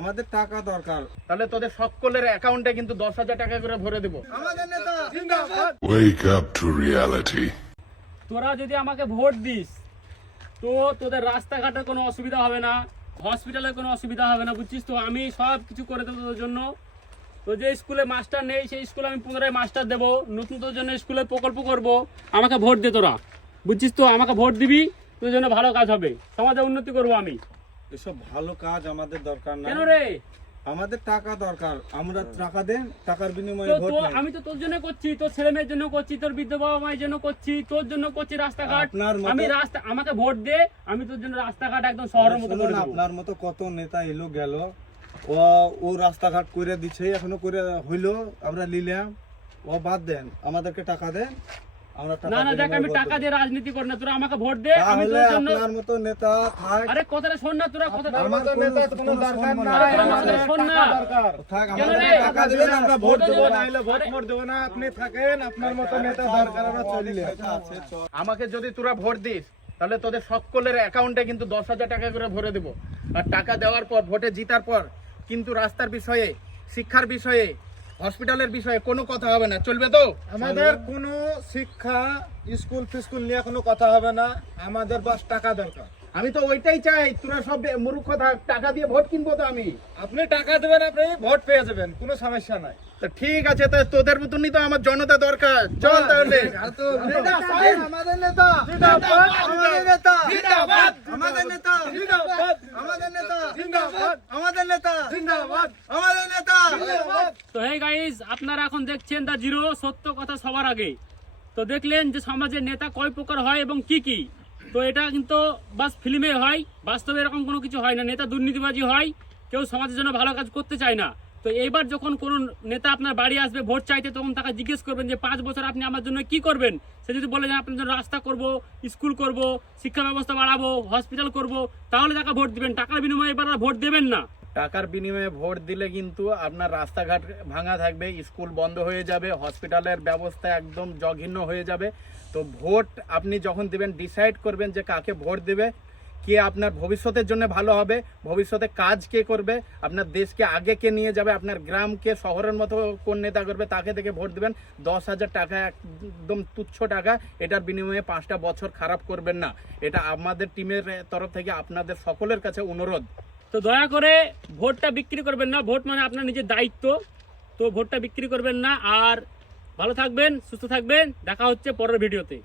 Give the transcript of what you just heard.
আমাদের টাকা দরকার, তাহলে তোদের সকলের অ্যাকাউন্টে কিন্তু 10,000 টাকা করে ভরে দেবো। আমাদের নেতা জিন্দাবাদ। Wake up to reality. তোরা যদি আমাকে ভোট দিস তো তোদের রাস্তাঘাটে কোনো অসুবিধা হবে না, হসপিটালে কোনো অসুবিধা হবে না, বুঝছিস তো? আমি সব কিছু করে দেবো তোদের জন্য। তো যে স্কুলে মাস্টার নেই সেই স্কুলে আমি পুনরায় মাস্টার দেবো, নতুন তোর জন্য স্কুলে প্রকল্প করব। আমাকে ভোট দে তোরা, বুঝছিস তো? আমাকে ভোট দিবি, তোর জন্য ভালো কাজ হবে, সমাজে উন্নতি করবো আমি। এসব ভালো কাজ আমাদের দরকার না। কেন রে? আমাদের টাকা দরকার, আমরা টাকা দেন, টাকার বিনিময়ে তো ভোট নেই। আমি তো তোর জন্য করছি, তোর ছেলে মেয়ের জন্য করছি, তোর বৃদ্ধ বাবা মায়ের জন্য করছি, তোর জন্য করছি রাস্তাঘাট। আমি আমাকে ভোট দে, আমি তোর জন্য রাস্তাঘাট একদম শহরের মতো করে দেবো। আপনার মতো কত নেতা এলো গেল, ও রাস্তাঘাট করে দিচ্ছে, এখনো করে হইলো, আমরা নিলাম। ও বাদ দেন, আমাদেরকে টাকা দেন। না না দেখ, আমি টাকা দিয়ে রাজনীতি করি না, তোরা আমাকে ভোট দে। আমি তোর জন্য আপনার মতো নেতা থাক। আরে কথাটা শোন না, তোরা কথাটা আমার নেতা কোনো দরকার নাই। আমাদের শোন না, থাক, আমাদের টাকা দিবেন, আমরা ভোট দেব, নাইলে ভোট মোট দেব না। আপনি থাকেন, আপনার মতো নেতা দরকার, আমরা চলিলে। আমাকে যদি তোরা ভোট দিস তাহলে তোদের সকলের অ্যাকাউন্টে কিন্তু 10,000 টাকা করে ভরে দেব। আর টাকা দেওয়ার পর, ভোটে জিতার পর কিন্তু রাস্তার বিষয়ে, শিক্ষার বিষয়ে, হসপিটালের বিষয়ে কোনো কথা হবে না, চলবে তো? আমাদের কোনো শিক্ষা স্কুল ফিস্কুল নিয়ে কোনো কথা হবে না, আমাদের বাস টাকা দরকার। আমি তো ওইটাই চাই, তোরা সব মূর্খ থাক, টাকা দিয়ে ভোট কিনবো তো আমি। আপনি টাকা দেবেন, আপনি ভোট পেয়ে যাবেন, কোনো সমস্যা নাই। তো ঠিক আছে, তো তোদের মতনই তো আমার জনতা দরকার। চল তাহলে। আমাদের নেতা জিন্দাবাদ, আমাদের নেতা জিন্দাবাদ, আমাদের নেতা জিন্দাবাদ, আমাদের নেতা জিন্দাবাদ, আমাদের নেতা জিন্দাবাদ, আমাদের নেতা জিন্দাবাদ। তো হে গাইস, আপনারা এখন দেখছেন দা জিরো, সত্য কথা সবার আগে। তো দেখলেন যে সমাজের নেতা কয় প্রকার হয় এবং কি কি। তো এটা কিন্তু বাস ফিল্মে হয়, বাস্তবে এরকম কোনো কিছু হয় না। নেতা দুর্নীতিবাজি হয়, কেউ সমাজের জন্য ভালো কাজ করতে চায় না। তো এইবার যখন কোনো নেতা আপনার বাড়ি আসবে ভোট চাইতে, তখন তাকে জিজ্ঞেস করবেন যে 5 বছর আপনি আমার জন্য কি করবেন। সে যদি বলে যে আপনার জন্য রাস্তা করব, স্কুল করব, শিক্ষা ব্যবস্থা বাড়াবো, হসপিটাল করব, তাহলে তাকে ভোট দিবেন। টাকার বিনিময়ে এবার আর ভোট দেবেন না। টাকার বিনিময়ে ভোট দিলে কিন্তু আপনার রাস্তাঘাট ভাঙা থাকবে, স্কুল বন্ধ হয়ে যাবে, হসপিটালের ব্যবস্থা একদম জঘন্য হয়ে যাবে। তো ভোট আপনি যখন দিবেন, ডিসাইড করবেন যে কাকে ভোট দেবে, কে আপনার ভবিষ্যতের জন্য ভালো হবে, ভবিষ্যতে কাজ কে করবে, আপনার দেশকে আগে কে নিয়ে যাবে, আপনার গ্রামকে শহরের মতো কোন নেতা করবে, তাকে থেকে ভোট দিবেন। 10,000 টাকা একদম তুচ্ছ টাকা, এটার বিনিময়ে 5টা বছর খারাপ করবেন না। এটা আমাদের টিমের তরফ থেকে আপনাদের সকলের কাছে অনুরোধ। তো দয়া করে ভোটটা বিক্রি করবেন না, ভোট মানে আপনার নিজের দায়িত্ব। তো ভোটটা বিক্রি করবেন না। আর ভালো থাকবেন, সুস্থ থাকবেন, দেখা হচ্ছে পরের ভিডিওতে।